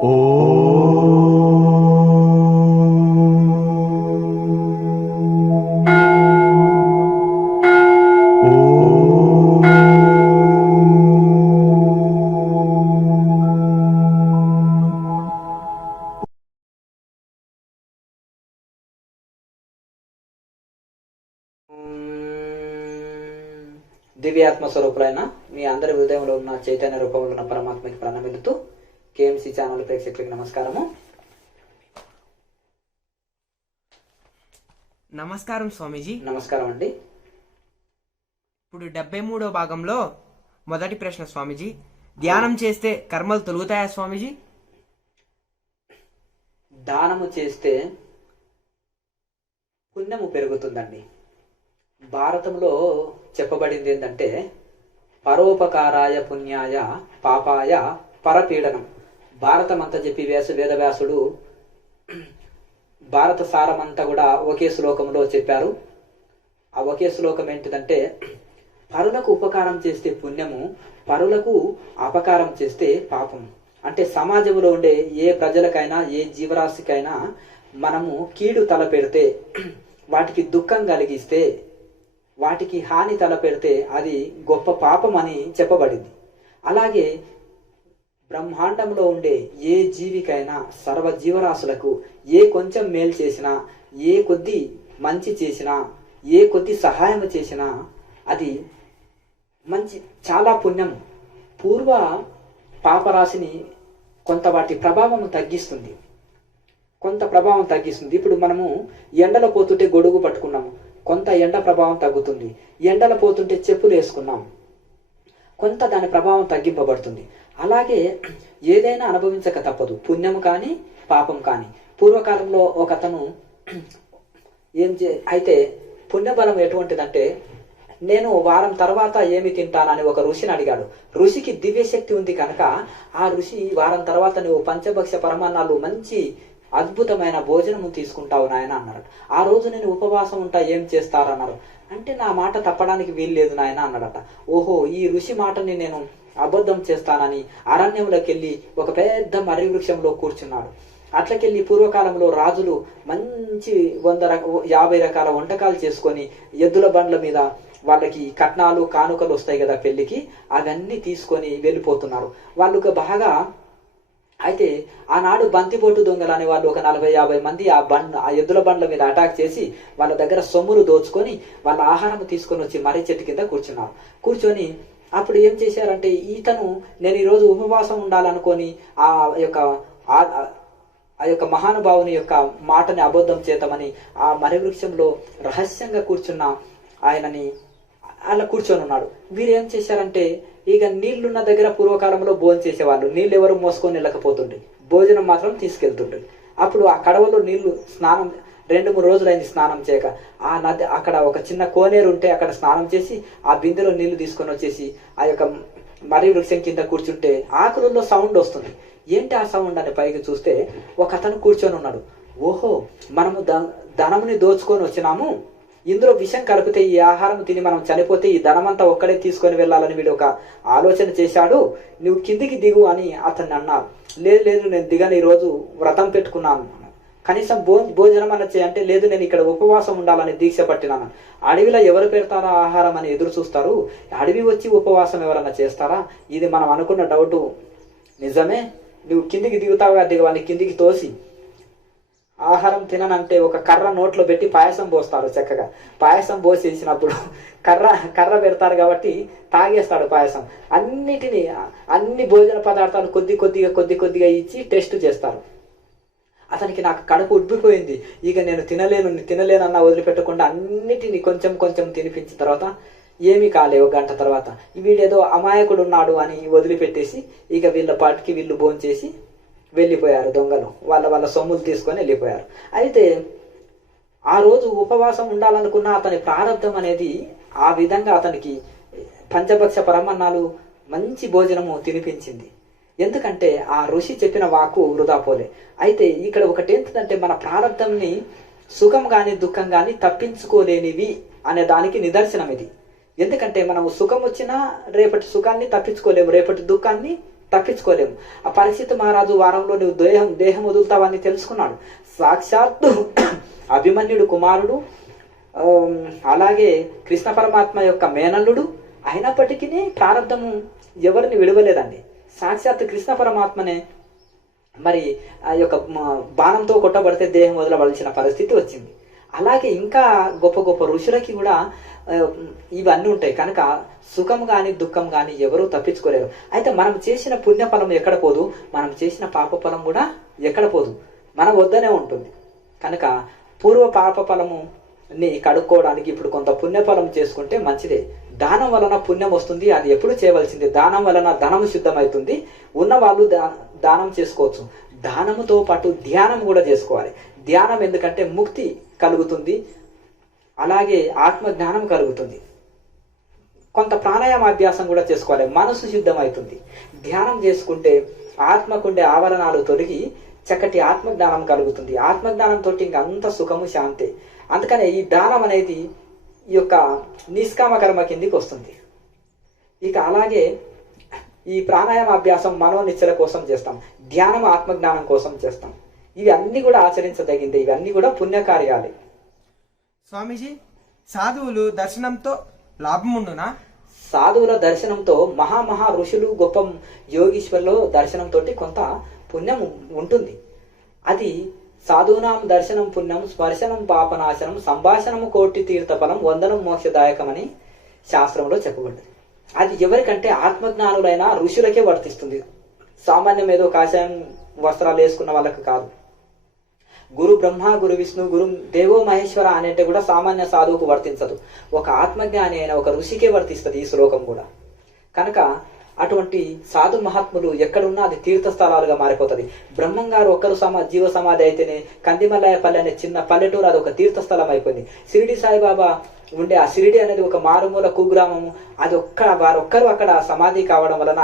దివ్యాత్మ స్వరూపులైన మీ అందరి హృదయంలో ఉన్న చైతన్య రూపంలో ఉన్న పరమాత్మకి ప్రణమిలుతూ కేఎంసి ఛానల్ ప్రేక్షకులకి నమస్కారము. నమస్కారం స్వామీజీ. నమస్కారం అండి. ఇప్పుడు 73వ భాగంలో మొదటి ప్రశ్న స్వామీజీ, ధ్యానం చేస్తే కర్మలు తొలుగుతాయా స్వామీజీ? దానము చేస్తే పుణ్యము పెరుగుతుందండి. భారతంలో చెప్పబడింది ఏంటంటే, పరోపకారాయ పుణ్యాయ పాపాయ పరపీడనం. భారతం అంతా చెప్పి వేదవ్యాసుడు భారత సారమంతా కూడా ఒకే శ్లోకంలో చెప్పారు. ఆ ఒకే శ్లోకం ఏంటిదంటే, పరులకు ఉపకారం చేస్తే పుణ్యము, పరులకు అపకారం చేస్తే పాపం. అంటే సమాజంలో ఉండే ఏ ప్రజలకైనా ఏ జీవరాశికైనా మనము కీడు తలపెడితే, వాటికి దుఃఖం కలిగిస్తే, వాటికి హాని తలపెడితే అది గొప్ప పాపం అని చెప్పబడింది. అలాగే బ్రహ్మాండంలో ఉండే ఏ జీవికైనా సర్వ జీవరాశులకు ఏ కొంచెం మేలు చేసినా, ఏ కొద్ది మంచి చేసినా, ఏ కొద్ది సహాయం చేసినా అది మంచి చాలా పుణ్యం. పూర్వ పాపరాశిని కొంత వాటి ప్రభావం తగ్గిస్తుంది, కొంత ప్రభావం తగ్గిస్తుంది. ఇప్పుడు మనము ఎండలో పోతుంటే గొడుగు పట్టుకున్నాము, కొంత ఎండ ప్రభావం తగ్గుతుంది. ఎండలో పోతుంటే చెప్పులు వేసుకున్నాం, కొంత దాని ప్రభావం తగ్గింపబడుతుంది. అలాగే ఏదైనా అనుభవించక తప్పదు, పుణ్యము కానీ పాపం కానీ. పూర్వకాలంలో ఒక అతను అయితే పుణ్యబలం ఎటువంటిదంటే, నేను వారం తర్వాత ఏమి తింటానని ఒక ఋషిని అడిగాడు. ఋషికి దివ్యశక్తి ఉంది కనుక ఆ ఋషి వారం తర్వాత నువ్వు పంచభక్ష పరమాన్నాలు మంచి అద్భుతమైన భోజనము తీసుకుంటావు నాయన అన్నాడు. ఆ రోజు నేను ఉపవాసం ఉంటా, ఏం చేస్తారన్నారు. అంటే నా మాట తప్పడానికి వీల్లేదు నాయన అన్నాడట. ఓహో, ఈ ఋషి మాటని నేను అబద్ధం చేస్తానని అరణ్యంలోకి వెళ్ళి ఒక పెద్ద మర్రి వృక్షంలో కూర్చున్నాడు. అట్లకెళ్ళి పూర్వకాలంలో రాజులు మంచి 50 రకాల వంటకాలు చేసుకొని ఎద్దుల బండ్ల మీద వాళ్ళకి కట్నాలు కానుకలు వస్తాయి కదా పెళ్లికి, అవన్నీ తీసుకొని వెళ్ళిపోతున్నారు. వాళ్ళు బాగా అయితే ఆనాడు బంతిపోటు దొంగలు అనే వాళ్ళు ఒక 40-50 మంది ఆ ఎద్దుల బండ్ల మీద అటాక్ చేసి వాళ్ళ దగ్గర సొమ్ములు దోచుకొని వాళ్ళ ఆహారం తీసుకొని వచ్చి మర్రి చెట్టు కింద కూర్చున్నారు. కూర్చొని అప్పుడు ఏం చేశారంటే, ఈతను నేను ఈరోజు ఉపవాసం ఉండాలనుకొని ఆ యొక్క మహానుభావుని యొక్క మాటని అబద్ధం చేద్దామని ఆ మర్రి వృక్షంలో రహస్యంగా కూర్చున్న ఆయనని అలా కూర్చొని ఉన్నాడు. వీరు ఏం చేశారంటే, ఇక నీళ్లున్న దగ్గర పూర్వకాలంలో భోజనం చేసేవాళ్ళు, నీళ్ళు ఎవరు మోసుకొని వెళ్ళకపోతుండే, భోజనం మాత్రం తీసుకెళ్తుండే. అప్పుడు ఆ కడవలో నీళ్లు స్నానం 2-3 రోజులైంది స్నానం చేయక. ఆ నది అక్కడ ఒక చిన్న కోనేరు ఉంటే అక్కడ స్నానం చేసి ఆ బిందెలో నీళ్లు తీసుకొని వచ్చేసి ఆ యొక్క మర్రి వృక్షం కింద కూర్చుంటే ఆకులలో సౌండ్ వస్తుంది. ఏంటి ఆ సౌండ్ అని పైకి చూస్తే ఒక అతను కూర్చొని ఉన్నాడు. ఓహో, మనము ధనముని దోచుకొని వచ్చినాము, ఇందులో విషం కలిపితే ఈ ఆహారం తిని మనం చనిపోతే ఈ ధనమంతా ఒక్కడే తీసుకొని వెళ్ళాలని వీడు ఒక ఆలోచన చేశాడు. నువ్వు కిందికి దిగు అని అతన్ని అన్నారు. లేదు నేను దిగను, ఈరోజు వ్రతం పెట్టుకున్నాను, కనీసం భోజనం అన్న చేయంటే లేదు, నేను ఇక్కడ ఉపవాసం ఉండాలని దీక్ష పట్టినాను. అడవిలో ఎవరు పెడతారా ఆహారం అని ఎదురు చూస్తారు, అడవి వచ్చి ఉపవాసం ఎవరన్నా చేస్తారా? ఇది మనం అనుకున్న డౌటు నిజమే. నువ్వు కిందికి దిగుతావుగా, దిగవాన్ని కిందికి తోసి ఆహారం తిననంటే ఒక కర్ర నోట్లో పెట్టి పాయసం పోస్తారు. చక్కగా పాయసం పోసేసినప్పుడు కర్ర పెడతారు కాబట్టి తాగేస్తాడు పాయసం. అన్ని భోజన పదార్థాలు కొద్ది కొద్దిగా ఇచ్చి టెస్ట్ చేస్తారు. అతనికి నాకు కడుపు ఉబ్బిపోయింది, ఇక నేను తినలేనన్నా వదిలిపెట్టకుండా అన్నిటినీ కొంచెం తినిపించిన తర్వాత ఏమీ కాలే. ఒక గంట తర్వాత వీడేదో అమాయకుడు ఉన్నాడు అని వదిలిపెట్టేసి ఇక వీళ్ళ పాటికి వీళ్ళు భోంచేసి వెళ్ళిపోయారు. దొంగలు వాళ్ళ సొమ్ములు తీసుకొని వెళ్ళిపోయారు. అయితే ఆ రోజు ఉపవాసం ఉండాలనుకున్న అతని ప్రారంధం అనేది ఆ విధంగా అతనికి పంచభక్ష పరమన్నాలు మంచి భోజనము తినిపించింది. ఎందుకంటే ఆ ఋషి చెప్పిన వాకు వృధా పోలే. అయితే ఇక్కడ ఒకటి ఏంటంటే, మన ప్రారంధంని సుఖం కానీ దుఃఖం కానీ తప్పించుకోలేనివి అనే దానికి నిదర్శనం ఇది. ఎందుకంటే మనము సుఖం వచ్చినా రేపటి సుఖాన్ని తప్పించుకోలేము, రేపటి దుఃఖాన్ని తప్పించుకోలేము. ఆ పరీక్షిత్ మహారాజు వారంలో నువ్వు దేహం వదులుతావని తెలుసుకున్నాడు. సాక్షాత్తు అభిమన్యుడు కుమారుడు, అలాగే కృష్ణ పరమాత్మ యొక్క మేనల్లుడు అయినప్పటికీ ప్రారంధము ఎవరిని విడవలేదండి. సాక్షాత్ కృష్ణ పరమాత్మనే మరి ఆ యొక్క బాణంతో కొట్టబడితే దేహం వదలవలసిన పరిస్థితి వచ్చింది. అలాగే ఇంకా గొప్ప గొప్ప ఋషులకి కూడా ఇవన్నీ ఉంటాయి కనుక సుఖం కానీ దుఃఖం కానీ ఎవరూ తప్పించుకోలేరు. అయితే మనం చేసిన పుణ్యఫలం ఎక్కడ పోదు, మనం చేసిన పాప ఫలం కూడా ఎక్కడ పోదు, మన వద్దనే ఉంటుంది. కనుక పూర్వ పాప ఫలముని కడుక్కోవడానికి ఇప్పుడు కొంత పుణ్యఫలం చేసుకుంటే మంచిదే. దానం వలన పుణ్యం వస్తుంది, అది ఎప్పుడు చేయవలసింది. దానం వలన ధనము శుద్ధమవుతుంది. ఉన్నవాళ్ళు దానం చేసుకోవచ్చు. దానముతో పాటు ధ్యానం కూడా చేసుకోవాలి. ధ్యానం ఎందుకంటే ముక్తి కలుగుతుంది, అలాగే ఆత్మ జ్ఞానం కలుగుతుంది. కొంత ప్రాణాయామ అభ్యాసం కూడా చేసుకోవాలి, మనసు శుద్ధమవుతుంది. ధ్యానం చేసుకుంటే ఆత్మకుండే ఆవరణాలు తొలగి చక్కటి ఆత్మజ్ఞానం కలుగుతుంది. ఆత్మజ్ఞానంతో ఇంకా అంత సుఖము శాంతి. అందుకనే ఈ దానం అనేది ఈ యొక్క నిష్కామ కర్మ కిందికి వస్తుంది. ఇక అలాగే ఈ ప్రాణాయామ అభ్యాసం మనోనిశ్చల కోసం చేస్తాం, ధ్యానం ఆత్మజ్ఞానం కోసం చేస్తాం. ఇవి అన్ని కూడా ఆచరించదగింది, ఇవన్నీ కూడా పుణ్యకార్యాలే. స్వామీజీ, సాధువులు దర్శనంతో లాభం ఉండునా? సాధువుల దర్శనంతో మహా ఋషులు గొప్ప యోగీశ్వరుల దర్శనంతో కొంత పుణ్యం ఉంటుంది. అది సాధూనాం దర్శనం పుణ్యం, స్పర్శనం పాపనాశనం, సంభాషణము కోటి తీర్థఫలం, వందనం మోక్షదాయకమని శాస్త్రంలో చెప్పబడింది. అది ఎవరికంటే ఆత్మజ్ఞానులైన ఋషులకే వర్తిస్తుంది. సామాన్యం ఏదో కాషాయం వస్త్రాలు వేసుకున్న వాళ్ళకి కాదు. గురు బ్రహ్మ, గురు విష్ణు, గురు దేవో మహేశ్వర అనేటే కూడా సామాన్య సాధువుకు వర్తించదు. ఒక ఆత్మజ్ఞాని అయిన ఒక ఋషికే వర్తిస్తుంది ఈ శ్లోకం కూడా. కనుక అటువంటి సాధు మహాత్ములు ఎక్కడున్నా అది తీర్థస్థలాలుగా మారిపోతుంది. బ్రహ్మం గారు ఒక్కరు జీవ సమాధి అయితేనే కందిమల్లాయపల్లి అనే చిన్న పల్లెటూరు అది ఒక తీర్థస్థలం అయిపోయింది. షిరిడి సాయిబాబా ఉండే ఆ షిరిడి అనేది ఒక మారుమూల కుగ్రామము. అది వారొక్కరు అక్కడ సమాధి కావడం వలన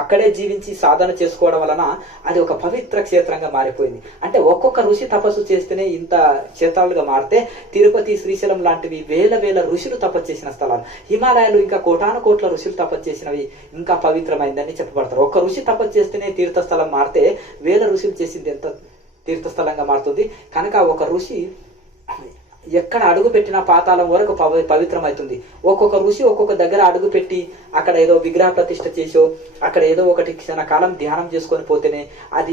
అక్కడే జీవించి సాధన చేసుకోవడం వలన అది ఒక పవిత్ర క్షేత్రంగా మారిపోయింది. అంటే ఒక్కొక్క ఋషి తపస్సు చేస్తేనే ఇంత క్షేత్రాలుగా మారితే తిరుపతి, శ్రీశైలం లాంటివి వేల ఋషులు తపస్సు చేసిన స్థలాలు. హిమాలయాలు ఇంకా కోటాను కోట్ల ఋషులు తపస్సు చేసినవి ఇంకా పవిత్రమైందని చెప్పబడతారు. ఒక్క ఋషి తపస్సు చేస్తేనే తీర్థస్థలం మారితే వేల ఋషులు చేసింది ఎంత తీర్థస్థలంగా మారుతుంది. కనుక ఒక ఋషి ఎక్కడ అడుగు పెట్టినా పాతాళం వరకు పవిత్రమవుతుంది. ఒక్కొక్క ఋషి ఒక్కొక్క దగ్గర అడుగు పెట్టి అక్కడ ఏదో విగ్రహ ప్రతిష్ఠ చేసో అక్కడ ఏదో ఒకటి క్షణకాలం ధ్యానం చేసుకొని పోతేనే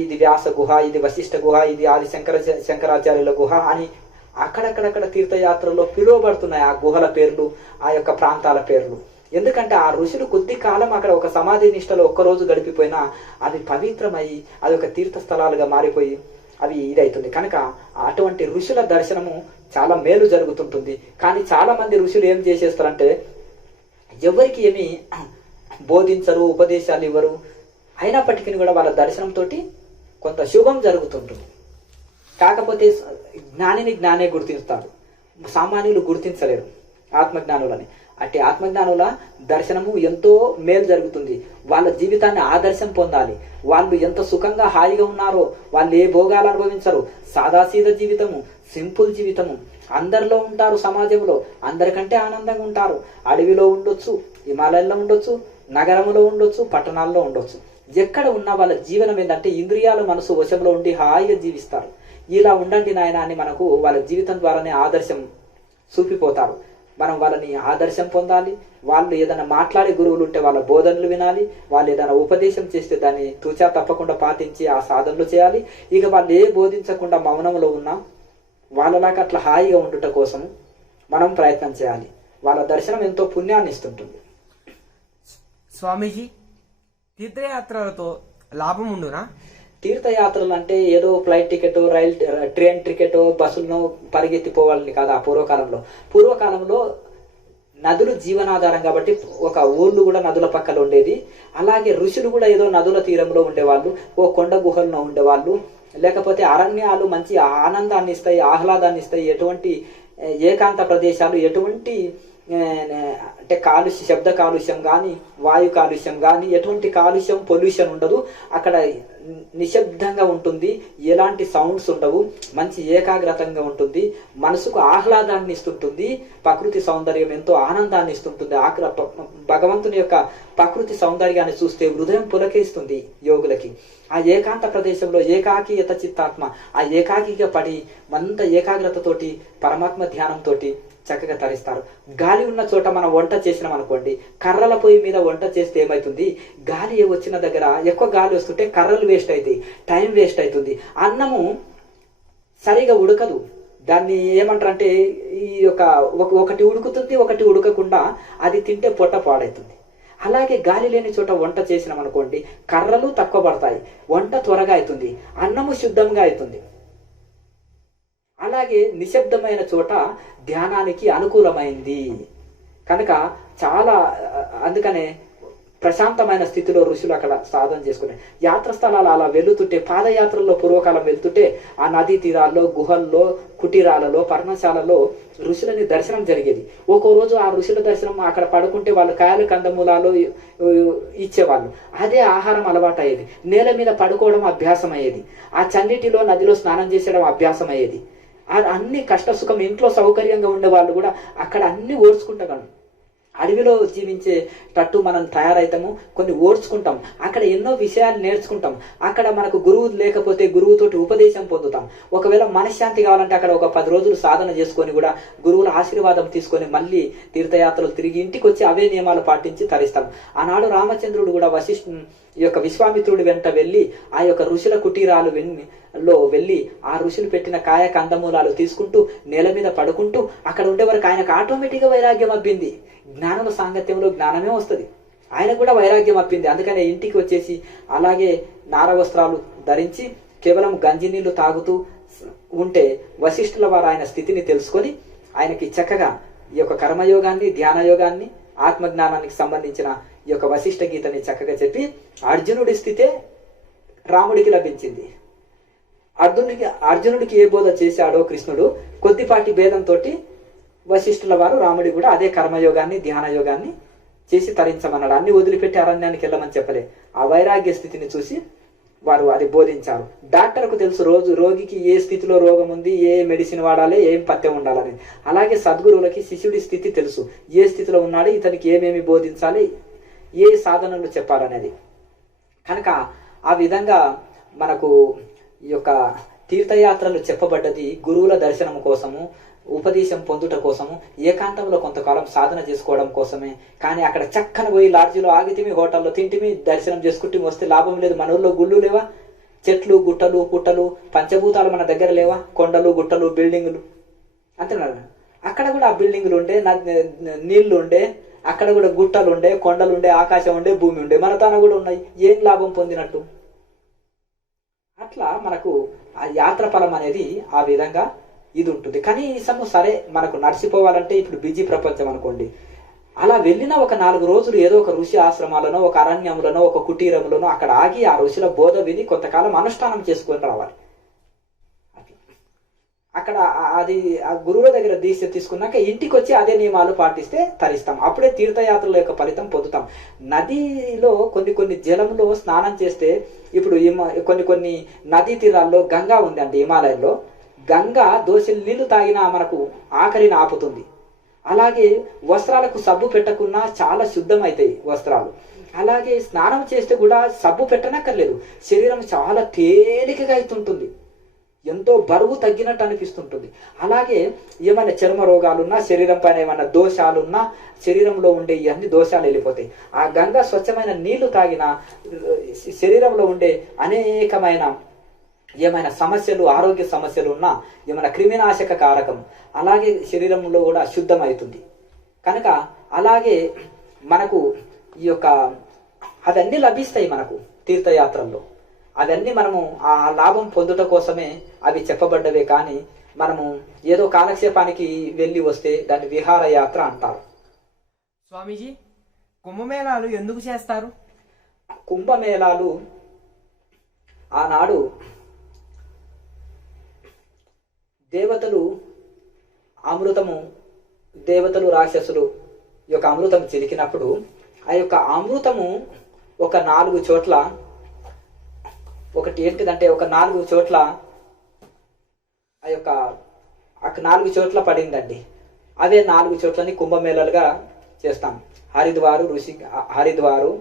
ఇది వ్యాస గుహ, ఇది వశిష్ఠ గుహ, ఇది ఆది శంకరాచార్యుల గుహ అని అక్కడక్కడక్కడ తీర్థయాత్రల్లో పిలువబడుతున్నాయి ఆ గుహల పేర్లు, ఆ యొక్క ప్రాంతాల పేర్లు. ఎందుకంటే ఆ ఋషులు కొద్ది కాలం అక్కడ ఒక సమాధి నిష్టలో ఒక్కరోజు గడిపిపోయినా అది పవిత్రమై అది ఒక తీర్థస్థలాలుగా మారిపోయి అవి ఇదవుతుంది. కనుక అటువంటి ఋషుల దర్శనము చాలా మేలు జరుగుతుంటుంది. కానీ చాలా మంది ఋషులు ఏం చేసేస్తారంటే ఎవరికి ఏమి బోధించరు, ఉపదేశాలు ఇవ్వరు. అయినప్పటికీ కూడా వాళ్ళ దర్శనంతో కొంత శుభం జరుగుతుంటుంది. కాకపోతే జ్ఞానే గుర్తిస్తాడు, సామాన్యులు గుర్తించలేరు ఆత్మజ్ఞానులని. అట్టి ఆత్మజ్ఞానుల దర్శనము ఎంతో మేలు జరుగుతుంది. వాళ్ళ జీవితాన్ని ఆదర్శం పొందాలి. వాళ్ళు ఎంత సుఖంగా హాయిగా ఉన్నారో, వాళ్ళు ఏ భోగాలు అనుభవించరు. సాదాసీద జీవితము, సింపుల్ జీవితము. అందరిలో ఉంటారు, సమాజంలో అందరికంటే ఆనందంగా ఉంటారు. అడవిలో ఉండొచ్చు, హిమాలయాల్లో ఉండొచ్చు, నగరంలో ఉండొచ్చు, పట్టణాల్లో ఉండొచ్చు. ఎక్కడ ఉన్నా వాళ్ళ జీవనం ఏంటంటే ఇంద్రియాలు మనసు వశంలో ఉండి హాయిగా జీవిస్తారు. ఇలా ఉండండి నాయన అని మనకు వాళ్ళ జీవితం ద్వారానే ఆదర్శం చూపిపోతారు. మనం వాళ్ళని ఆదర్శం పొందాలి. వాళ్ళు ఏదైనా మాట్లాడే గురువులు ఉంటే వాళ్ళ బోధనలు వినాలి. వాళ్ళు ఏదైనా ఉపదేశం చేస్తే దాన్ని తూచా తప్పకుండా పాటించి ఆ సాధనలు చేయాలి. ఇక వాళ్ళు ఏ బోధించకుండా మౌనంలో ఉన్నా వాళ్ళలాగా అట్లా హాయిగా ఉండుట కోసం మనం ప్రయత్నం చేయాలి. వాళ్ళ దర్శనం ఎంతో పుణ్యాన్ని ఇస్తుంటుంది. స్వామీజీ, తీర్థయాత్రలతో లాభం ఉండునా? తీర్థయాత్రలు అంటే ఏదో ఫ్లైట్ టికెట్, ట్రైన్ టికెట్, బస్సులను పరిగెత్తిపోవాలని కాదు. ఆ పూర్వకాలంలో నదులు జీవనాధారం కాబట్టి ఒక ఊళ్ళు కూడా నదుల పక్కన ఉండేది. అలాగే ఋషులు కూడా ఏదో నదుల తీరంలో ఉండేవాళ్ళు, ఓ కొండ గుహల్లో ఉండేవాళ్ళు. లేకపోతే అరణ్యాలు మంచి ఆనందాన్ని ఇస్తాయి, ఆహ్లాదాన్ని ఇస్తాయి. ఎటువంటి ఏకాంత ప్రదేశాలు, ఎటువంటి అంటే కాలుష్య, శబ్ద కాలుష్యం కానీ వాయు కాలుష్యం కానీ ఎటువంటి కాలుష్యం, పొల్యూషన్ ఉండదు. అక్కడ నిశ్శబ్దంగా ఉంటుంది, ఎలాంటి సౌండ్స్ ఉండవు, మంచి ఏకాగ్రతంగా ఉంటుంది, మనసుకు ఆహ్లాదాన్ని ఇస్తుంటుంది. ప్రకృతి సౌందర్యం ఎంతో ఆనందాన్ని ఇస్తుంటుంది. భగవంతుని యొక్క ప్రకృతి సౌందర్యాన్ని చూస్తే హృదయం పులకేస్తుంది యోగులకి. ఆ ఏకాంత ప్రదేశంలో ఏకాకీయత చిత్తాత్మ, ఆ ఏకాకిగా పడి మంత ఏకాగ్రతతోటి పరమాత్మ ధ్యానంతో చక్కగా తరిస్తారు. గాలి ఉన్న చోట మనం వంట చేసినాం అనుకోండి, కర్రల పొయ్యి మీద వంట చేస్తే ఏమవుతుంది, గాలి వచ్చిన దగ్గర ఎక్కువ గాలి వస్తుంటే కర్రలు వేస్ట్ అవుతాయి, టైం వేస్ట్ అవుతుంది, అన్నము సరిగా ఉడకదు. దాన్ని ఏమంటారంటే ఈ యొక్క ఒకటి ఉడుకుతుంది, ఒకటి ఉడకకుండా అది తింటే పొట్ట పాడవుతుంది. అలాగే గాలి లేని చోట వంట చేసినాం అనుకోండి, కర్రలు తక్కువ పడతాయి, వంట త్వరగా అవుతుంది, అన్నము శుద్ధంగా అవుతుంది. అలాగే నిశ్శబ్దమైన చోట ధ్యానానికి అనుకూలమైంది కనుక చాలా, అందుకనే ప్రశాంతమైన స్థితిలో ఋషులు అక్కడ సాధన చేసుకునే యాత్ర స్థలాలు అలా వెళుతుంటే, పాదయాత్రల్లో పూర్వకాలం వెళ్తుంటే ఆ నదీ తీరాల్లో, గుహల్లో, కుటీరాలలో, పర్ణశాలలో ఋషులని దర్శనం జరిగేది. ఒక్కో రోజు ఆ ఋషుల దర్శనం అక్కడ పడుకుంటే వాళ్ళు కాయలు, కందమూలాలు ఇచ్చేవాళ్ళు, అదే ఆహారం అలవాటు అయ్యేది. నేల మీద పడుకోవడం అభ్యాసం అయ్యేది, ఆ చన్నీటిలో నదిలో స్నానం చేసేయడం అభ్యాసం అయ్యేది. అన్ని కష్ట సుఖం, ఇంట్లో సౌకర్యంగా ఉండే వాళ్ళు కూడా అక్కడ అన్ని ఓర్చుకుంటాం. అడవిలో జీవించేటట్టు మనం తయారైతాము, కొన్ని ఓర్చుకుంటాం, అక్కడ ఎన్నో విషయాలు నేర్చుకుంటాం. అక్కడ మనకు గురువు లేకపోతే గురువుతోటి ఉపదేశం పొందుతాం. ఒకవేళ మనశ్శాంతి కావాలంటే అక్కడ ఒక 10 రోజులు సాధన చేసుకొని కూడా గురువుల ఆశీర్వాదం తీసుకొని మళ్ళీ తీర్థయాత్రలు తిరిగి ఇంటికి వచ్చి అవే నియమాలు పాటించి తరిస్తాం. ఆనాడు రామచంద్రుడు కూడా ఈ యొక్క విశ్వామిత్రుడి వెంట వెళ్ళి ఆ యొక్క ఋషుల కుటీరాలు వెళ్ళి ఆ ఋషులు పెట్టిన కాయ కందమూలాలు తీసుకుంటూ నేల మీద పడుకుంటూ అక్కడ ఉండే వరకు ఆయనకు ఆటోమేటిక్గా వైరాగ్యం అబ్బింది. జ్ఞానుల సాంగత్యంలో జ్ఞానమే వస్తుంది, ఆయనకు కూడా వైరాగ్యం అప్పింది. అందుకనే ఇంటికి వచ్చేసి అలాగే నార వస్త్రాలు ధరించి కేవలం గంజి నీళ్లు తాగుతూ ఉంటే వశిష్ఠుల వారు ఆయన స్థితిని తెలుసుకొని ఆయనకి చక్కగా ఈ యొక్క కర్మయోగాన్ని, ధ్యాన యోగాన్ని, ఆత్మజ్ఞానానికి సంబంధించిన ఈ యొక్క వశిష్ఠ గీతని చక్కగా చెప్పి అర్జునుడి స్థితే రాముడికి లభించింది. అర్జునుడికి ఏ బోధ చేశాడో కృష్ణుడు, కొద్దిపాటి భేదంతో వశిష్ఠుల వారు రాముడి కూడా అదే కర్మయోగాన్ని, ధ్యాన యోగాన్ని చేసి తరించమన్నాడు. అన్ని వదిలిపెట్టి అరణ్యానికి వెళ్ళమని చెప్పలే. ఆ వైరాగ్య స్థితిని చూసి వారు అది బోధించారు. డాక్టర్కు తెలుసు రోగికి ఏ స్థితిలో రోగం ఉంది, ఏ మెడిసిన్ వాడాలి, ఏం పథ్యం ఉండాలని. అలాగే సద్గురువులకి శిష్యుడి స్థితి తెలుసు, ఏ స్థితిలో ఉన్నాడు, ఇతనికి ఏమేమి బోధించాలి, ఏ సాధనలు చెప్పాలనేది. కనుక ఆ విధంగా మనకు ఈ యొక్క తీర్థయాత్రలు చెప్పబడ్డది గురువుల దర్శనం కోసము, ఉపదేశం పొందుట కోసము, ఏకాంతంలో కొంతకాలం సాధన చేసుకోవడం కోసమే. కానీ అక్కడ చక్కన పోయి లాడ్జిలో ఆగితిమి, హోటల్లో తింటిమి, దర్శనం చేసుకుంటే వస్తే లాభం లేదు. మన ఊళ్ళో గుళ్ళు లేవా, చెట్లు, గుట్టలు, పుట్టలు, పంచభూతాలు మన దగ్గర లేవా, కొండలు, గుట్టలు, బిల్డింగులు అంటున్నారు. అక్కడ కూడా ఆ బిల్డింగులు ఉండే, నీళ్లు ఉండే, అక్కడ కూడా గుట్టలు ఉండే, కొండలు ఉండే, ఆకాశం ఉండే, భూమి ఉండే, మన తాన కూడా ఉన్నాయి. ఏం లాభం పొందినట్టు? అట్లా మనకు ఆ యాత్ర ఫలం అనేది ఆ విధంగా ఇది ఉంటుంది. కనీసము సరే మనకు నడిచిపోవాలంటే ఇప్పుడు బిజీ ప్రపంచం అనుకోండి, అలా వెళ్ళిన ఒక 4 రోజులు ఏదో ఒక ఋషి ఆశ్రమాలను, ఒక అరణ్యములను, ఒక కుటీరములను అక్కడ ఆగి ఆ ఋషుల బోధ విని కొంతకాలం అనుష్ఠానం చేసుకొని రావాలి. అక్కడ అది ఆ గురువుల దగ్గర దీక్ష తీసుకున్నాక ఇంటికి వచ్చి అదే నియమాలు పాటిస్తే తరిస్తాం. అప్పుడే తీర్థయాత్రల యొక్క ఫలితం పొందుతాం. నదిలో కొన్ని జలంలో స్నానం చేస్తే, ఇప్పుడు కొన్ని నదీ తీరాల్లో గంగా ఉంది అంటే హిమాలయంలో, గంగా దోషులు నీళ్లు తాగినా మనకు ఆకలిని ఆపుతుంది. అలాగే వస్త్రాలకు సబ్బు పెట్టకున్నా చాలా శుద్ధమవుతాయి వస్త్రాలు. అలాగే స్నానం చేస్తే కూడా సబ్బు పెట్టనక్కర్లేదు, శరీరం చాలా తేలికగా అవుతుంటుంది, ఎంతో బరువు తగ్గినట్టు అనిపిస్తుంటుంది. అలాగే ఏమైనా చర్మ రోగాలున్నా, శరీరం పైన ఏమైనా దోషాలున్నా, శరీరంలో ఉండే ఇవన్నీ దోషాలు వెళ్ళిపోతాయి. ఆ గంగా స్వచ్ఛమైన నీళ్లు తాగిన శరీరంలో ఉండే అనేకమైన ఏమైనా సమస్యలు, ఆరోగ్య సమస్యలు ఉన్నా, ఏమైనా క్రిమినాశక కారకం అలాగే శరీరంలో కూడా శుద్ధమవుతుంది. కనుక అలాగే మనకు ఈ యొక్క అవన్నీ లభిస్తాయి మనకు తీర్థయాత్రల్లో. అవన్నీ మనము ఆ లాభం పొందుట కోసమే అవి చెప్పబడ్డవే. కానీ మనము ఏదో కాలక్షేపానికి వెళ్ళి వస్తే దాన్ని విహారయాత్ర అంటారు. స్వామీజీ, కుంభమేళాలు ఎందుకు చేస్తారు? కుంభమేళాలు ఆనాడు దేవతలు అమృతము, దేవతలు రాక్షసులు ఈ యొక్క అమృతం చిలికినప్పుడు ఆ యొక్క అమృతము ఒక 4 చోట్ల, ఒకటి ఏంటిదంటే ఒక 4 చోట్ల ఆ యొక్క 4 చోట్ల పడిందండి. అవే 4 చోట్లని కుంభమేళలుగా చేస్తాం. హరిద్వారు,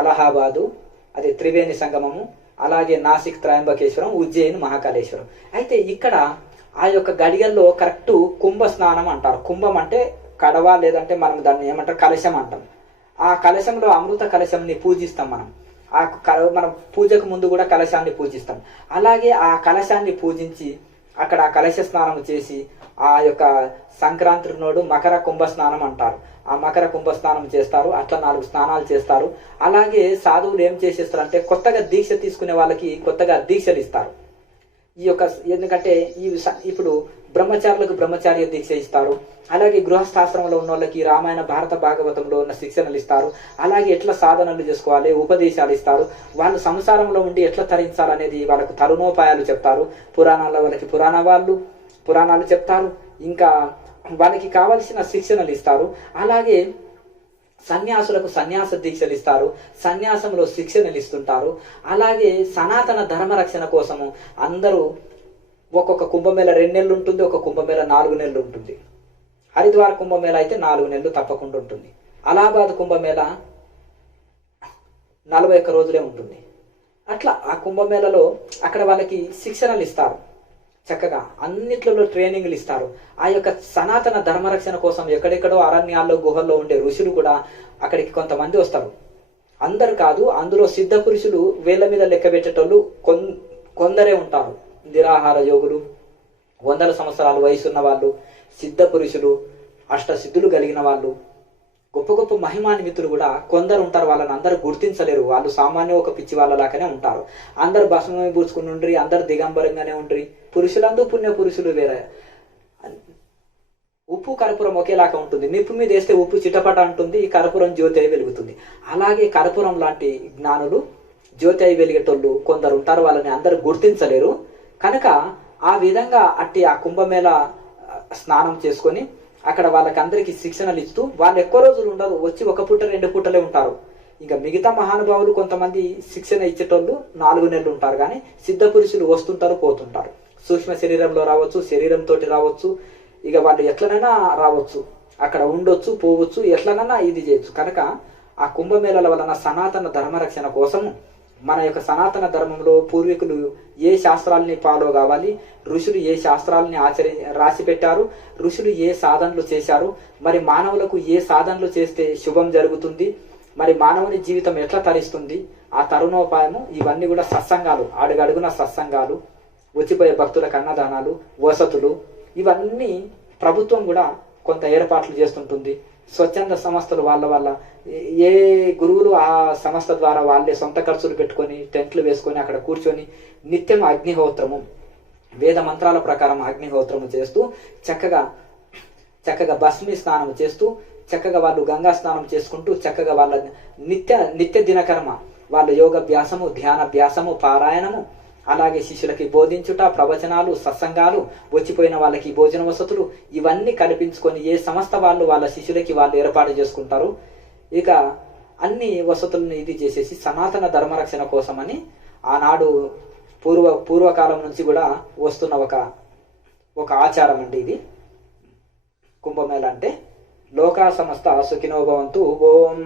అలహాబాదు, అది త్రివేణి సంగమము, అలాగే నాసిక్ త్రయంబకేశ్వరం, ఉజ్జయిన్ మహాకాళేశ్వరం. అయితే ఇక్కడ ఆ యొక్క గడియల్లో కరెక్ట్ కుంభ స్నానం అంటారు. కుంభం అంటే కడవ, లేదంటే మనం దాన్ని ఏమంటారు కలశం అంటాం. ఆ కలశంలో అమృత కలశంని పూజిస్తాం మనం. మనం పూజకు ముందు కూడా కలశాన్ని పూజిస్తాం. అలాగే ఆ కలశాన్ని పూజించి అక్కడ కలశ స్నానం చేసి ఆ యొక్క సంక్రాంతి నోడు మకర కుంభ స్నానం అంటారు. ఆ మకర కుంభ స్నానం చేస్తారు. అట్లా 4 స్నానాలు చేస్తారు. అలాగే సాధువులు ఏం చేసేస్తారంటే కొత్తగా దీక్ష తీసుకునే వాళ్ళకి కొత్తగా దీక్షలు ఇస్తారు. ఈ యొక్క ఎందుకంటే ఇప్పుడు బ్రహ్మచారులకు బ్రహ్మచార్య దీక్ష ఇస్తారు. అలాగే గృహస్థాశ్రమంలో ఉన్న వాళ్ళకి రామాయణ భారత భాగవతంలో ఉన్న శిక్షణలు ఇస్తారు. అలాగే ఎట్లా సాధనలు చేసుకోవాలి ఉపదేశాలు ఇస్తారు. వాళ్ళు సంసారంలో ఉండి ఎట్లా తరించాలనేది వాళ్ళకు తరుణోపాయాలు చెప్తారు. పురాణాల వాళ్ళకి పురాణాలు చెప్తారు. ఇంకా వాళ్ళకి కావలసిన శిక్షణలు ఇస్తారు. అలాగే సన్యాసులకు సన్యాస దీక్షలు ఇస్తారు. సన్యాసంలో శిక్షణలు ఇస్తుంటారు. అలాగే సనాతన ధర్మ రక్షణ కోసము అందరూ ఒక్కొక్క కుంభమేళ 2 నెలలు ఉంటుంది, ఒక కుంభమేళ 4 నెలలు ఉంటుంది. హరిద్వార్ కుంభమేళ అయితే 4 నెలలు తప్పకుండా ఉంటుంది. అలహాబాద్ కుంభమేళ 41 రోజులే ఉంటుంది. అట్లా ఆ కుంభమేళలో అక్కడ వాళ్ళకి శిక్షణలు ఇస్తారు. చక్కగా అన్నిట్లలో ట్రైనింగ్లు ఇస్తారు. ఆ యొక్క సనాతన ధర్మరక్షణ కోసం ఎక్కడెక్కడో అరణ్యాల్లో గుహల్లో ఉండే ఋషులు కూడా అక్కడికి కొంతమంది వస్తారు. అందరు కాదు, అందులో సిద్ధ పురుషులు వేళ్ల మీద లెక్క పెట్టేటోళ్ళు కొందరే ఉంటారు. నిరాహార యోగులు, 100 సంవత్సరాల వయసున్న వాళ్ళు, సిద్ధ పురుషులు, అష్టసిద్ధులు కలిగిన వాళ్ళు, గొప్ప గొప్ప మహిమాన్వితులు కూడా కొందరు ఉంటారు. వాళ్ళని అందరు గుర్తించలేరు. వాళ్ళు సామాన్య ఒక పిచ్చి వాళ్ళలాగానే ఉంటారు. అందరు భస్మమే పూసుకుని ఉండ్రి, అందరు దిగంబరంగానే ఉండ్రి. పురుషులందు పుణ్య పురుషులు వేరే. ఉప్పు కర్పూరం ఒకేలాగా ఉంటుంది. నిప్పు మీద వేస్తే ఉప్పు చిటపట అంటుంది, ఈ కర్పూరం జ్యోతి అయి వెలుగుతుంది. అలాగే కర్పూరం లాంటి జ్ఞానులు, జ్యోతి అయి వెలిగేటోళ్ళు కొందరు ఉంటారు. వాళ్ళని అందరు గుర్తించలేరు. కనుక ఆ విధంగా ఆ కుంభమేళ స్నానం చేసుకొని అక్కడ వాళ్ళకందరికీ శిక్షణలు ఇస్తూ, వాళ్ళు ఎక్కువ రోజులు ఉండరు, వచ్చి 1 పూట 2 పూటలే ఉంటారు. ఇంకా మిగతా మహానుభావులు కొంతమంది శిక్షణ ఇచ్చేటోళ్ళు 4 నెలలు ఉంటారు. కానీ సిద్ధ పురుషులు వస్తుంటారు, పోతుంటారు. సూక్ష్మ శరీరంలో రావచ్చు, శరీరంతో రావచ్చు. ఇక వాళ్ళు ఎట్లనైనా రావచ్చు, అక్కడ ఉండొచ్చు, పోవచ్చు, ఎట్లనైనా ఇది చేయొచ్చు. కనుక ఆ కుంభమేళల వలన సనాతన ధర్మరక్షణ కోసము మన యొక్క సనాతన ధర్మంలో పూర్వీకులు ఏ శాస్త్రాలని ఫాలో కావాలి, ఋషులు ఏ శాస్త్రాలని రాసి పెట్టారు, ఋషులు ఏ సాధనలు చేశారు, మరి మానవులకు ఏ సాధనలు చేస్తే శుభం జరుగుతుంది, మరి మానవుని జీవితం ఎట్లా తరిస్తుంది, ఆ తరుణోపాయము, ఇవన్నీ కూడా సత్సంగాలు, అడుగడుగున సత్సంగాలు, వచ్చిపోయే భక్తులకు అన్నదానాలు, వసతులు, ఇవన్నీ ప్రభుత్వం కూడా కొంత ఏర్పాట్లు చేస్తుంటుంది. స్వచ్ఛంద సంస్థలు వాళ్ళ ఏ గురువులు ఆ సంస్థ ద్వారా వాళ్ళే సొంత ఖర్చులు పెట్టుకొని టెంట్లు వేసుకొని అక్కడ కూర్చొని నిత్యం అగ్నిహోత్రము, వేద మంత్రాల ప్రకారం అగ్నిహోత్రము చేస్తూ చక్కగా భస్మి స్నానం చేస్తూ చక్కగా వాళ్ళు గంగా స్నానం చేసుకుంటూ చక్కగా వాళ్ళ నిత్య దినకర్మ, వాళ్ళ యోగాభ్యాసము, ధ్యానాభ్యాసము, పారాయణము, అలాగే శిష్యులకి బోధించుట, ప్రవచనాలు, సత్సంగాలు, వచ్చిపోయిన వాళ్ళకి భోజన వసతులు, ఇవన్నీ కల్పించుకొని ఏ సంస్థ వాళ్ళు వాళ్ళ శిష్యులకి వాళ్ళు ఏర్పాటు చేసుకుంటారు. ఇక అన్ని వసతులను ఇది చేసేసి సనాతన ధర్మరక్షణ కోసమని ఆనాడు పూర్వకాలం నుంచి కూడా వస్తున్న ఒక ఆచారం అండి ఇది కుంభమేళ అంటే. లోకా సమస్త సుఖినో భవంతు. ఓం